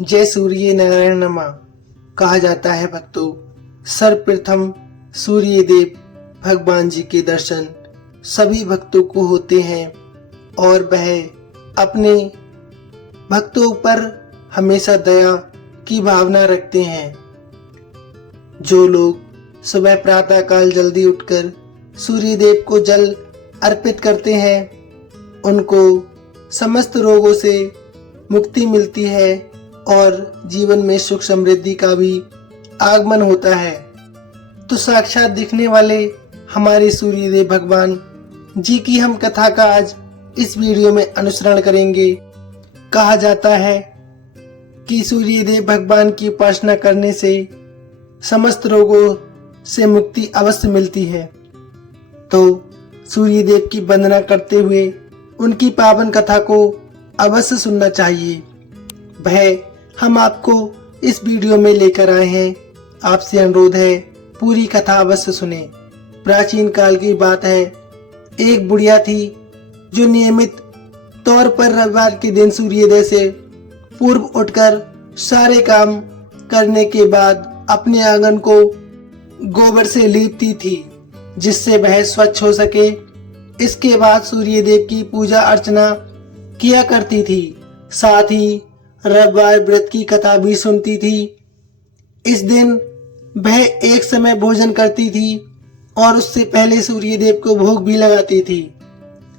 जय सूर्य नारायण नमः। कहा जाता है भक्तों, सर्वप्रथम सूर्य देव भगवान जी के दर्शन सभी भक्तों को होते हैं और वह अपने भक्तों पर हमेशा दया की भावना रखते हैं। जो लोग सुबह प्रातः काल जल्दी उठकर सूर्य देव को जल अर्पित करते हैं उनको समस्त रोगों से मुक्ति मिलती है और जीवन में सुख समृद्धि का भी आगमन होता है। तो साक्षात दिखने वाले हमारे सूर्यदेव भगवान जी की हम कथा का आज इस वीडियो में अनुसरण करेंगे। कहा जाता है कि सूर्यदेव भगवान की उपासना करने से समस्त रोगों से मुक्ति अवश्य मिलती है। तो सूर्यदेव की वंदना करते हुए उनकी पावन कथा को अवश्य सुनना चाहिए। वह हम आपको इस वीडियो में लेकर आए हैं। आपसे अनुरोध है पूरी कथा अवश्य सुने। प्राचीन काल की बात है, एक बुढ़िया थी जो नियमित तौर पर रविवार के दिन सूर्योदय से पूर्व उठकर सारे काम करने के बाद अपने आंगन को गोबर से लीपती थी जिससे वह स्वच्छ हो सके। इसके बाद सूर्यदेव की पूजा अर्चना किया करती थी, साथ ही रविवार व्रत की कथा भी सुनती थी। इस दिन वह एक समय भोजन करती थी और उससे पहले सूर्यदेव को भोग भी लगाती थी।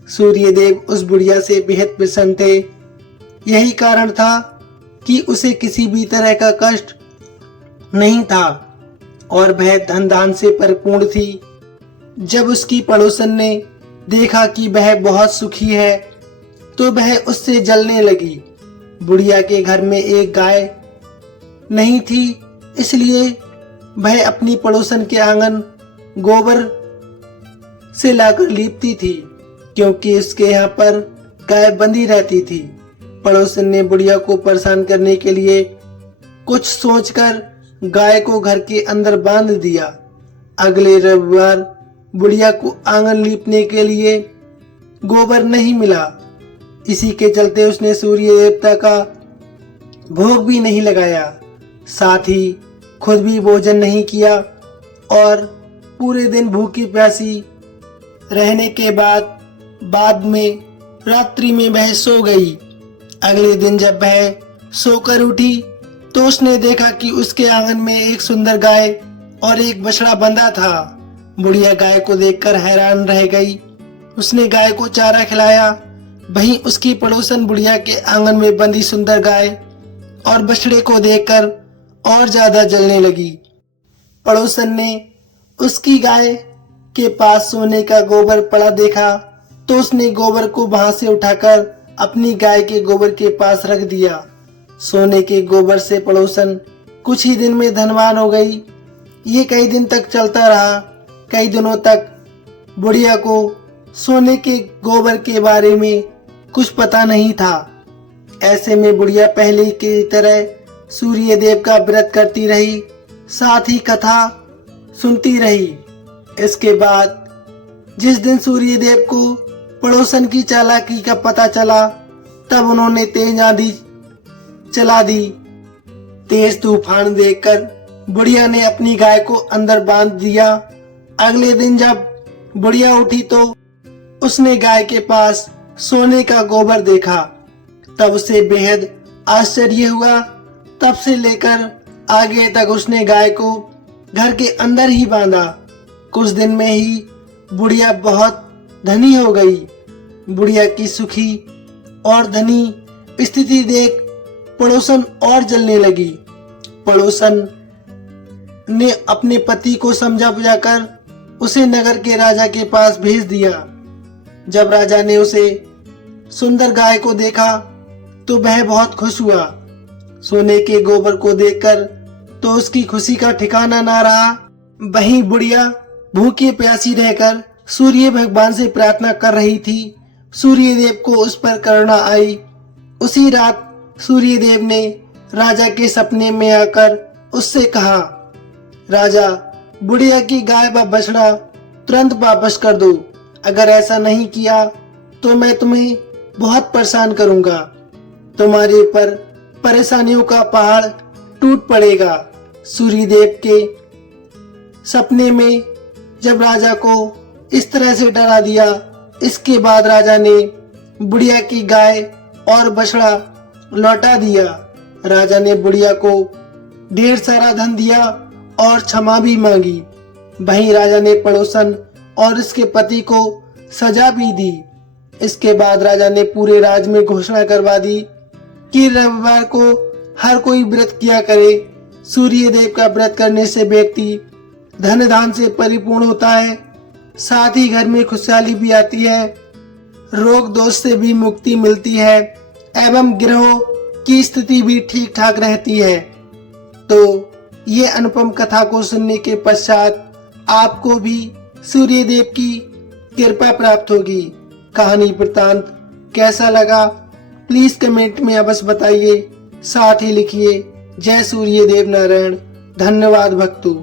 सूर्यदेव उस बुढ़िया से बेहद प्रसन्न थे। यही कारण था कि उसे किसी भी तरह का कष्ट नहीं था और वह धन दान से परिपूर्ण थी। जब उसकी पड़ोसन ने देखा कि वह बहुत सुखी है तो वह उससे जलने लगी। बुढ़िया के घर में एक गाय नहीं थी, इसलिए वह अपनी पड़ोसन के आंगन गोबर से लाकर लीपती थी क्योंकि उसके यहाँ पर गाय बंधी रहती थी। पड़ोसन ने बुढ़िया को परेशान करने के लिए कुछ सोचकर गाय को घर के अंदर बांध दिया। अगले रविवार बुढ़िया को आंगन लीपने के लिए गोबर नहीं मिला। इसी के चलते उसने सूर्य देवता का भोग भी नहीं लगाया, साथ ही खुद भी भोजन नहीं किया और पूरे दिन भूखी प्यासी रहने के बाद में रात्रि में वह सो गई। अगले दिन जब वह सोकर उठी तो उसने देखा कि उसके आंगन में एक सुंदर गाय और एक बछड़ा बंधा था। बुढ़िया गाय को देखकर हैरान रह गई। उसने गाय को चारा खिलाया। वहीं उसकी पड़ोसन बुढ़िया के आंगन में बंधी सुंदर गाय और बछड़े को देखकर और ज्यादा जलने लगी। पड़ोसन ने उसकी गाय के पास सोने का गोबर पड़ा देखा तो उसने गोबर को वहां से उठाकर अपनी गाय के गोबर के पास रख दिया। सोने के गोबर से पड़ोसन कुछ ही दिन में धनवान हो गई। ये कई दिन तक चलता रहा। कई दिनों तक बुढ़िया को सोने के गोबर के बारे में कुछ पता नहीं था। ऐसे में बुढ़िया पहले की तरह सूर्य देव का व्रत करती रही, साथ ही कथा सुनती रही। इसके बाद जिस दिन सूर्य देव को पड़ोसन की चालाकी का पता चला तब उन्होंने तेज आंधी चला दी। तेज तूफान देखकर बुढ़िया ने अपनी गाय को अंदर बांध दिया। अगले दिन जब बुढ़िया उठी तो उसने गाय के पास सोने का गोबर देखा। तब उसे बेहद आश्चर्य हुआ। तब से लेकर आगे तक उसने गाय को घर के अंदर ही बांधा। कुछ दिन में ही बुढ़िया बहुत धनी हो गई। बुढ़िया की सुखी और धनी स्थिति देख पड़ोसन और जलने लगी। पड़ोसन ने अपने पति को समझा बुझाकर उसे नगर के राजा के पास भेज दिया। जब राजा ने उसे सुंदर गाय को देखा तो वह बहुत खुश हुआ। सोने के गोबर को देखकर तो उसकी खुशी का ठिकाना ना रहा। वहीं बुढ़िया भूखी प्यासी रहकर सूर्य भगवान से प्रार्थना कर रही थी। सूर्य देव को उस पर करुणा आई। उसी रात सूर्य देव ने राजा के सपने में आकर उससे कहा, राजा, बुढ़िया की गाय व बछड़ा तुरंत वापस कर दो। अगर ऐसा नहीं किया तो मैं तुम्हें बहुत परेशान करूंगा। तुम्हारे ऊपर परेशानियों का पहाड़ टूट पड़ेगा। सूर्यदेव के सपने में जब राजा को इस तरह से डरा दिया, इसके बाद राजा ने बुढ़िया की गाय और बछड़ा लौटा दिया। राजा ने बुढ़िया को ढेर सारा धन दिया और क्षमा भी मांगी। वहीं राजा ने पड़ोसन और इसके पति को सजा भी दी। इसके बाद राजा ने पूरे राज्य में घोषणा करवा दी कि रविवार को हर कोई व्रत किया करे। सूर्यदेव का व्रत करने से व्यक्ति धन धान से परिपूर्ण होता है, साथ ही घर में खुशहाली भी आती है, रोग दोष से भी मुक्ति मिलती है एवं ग्रहों की स्थिति भी ठीक ठाक रहती है। तो ये अनुपम कथा को सुनने के पश्चात आपको भी सूर्यदेव की कृपा प्राप्त होगी। कहानी वृत्तांत कैसा लगा प्लीज कमेंट में अवश्य बताइए, साथ ही लिखिए जय सूर्यदेव नारायण। धन्यवाद भक्तों।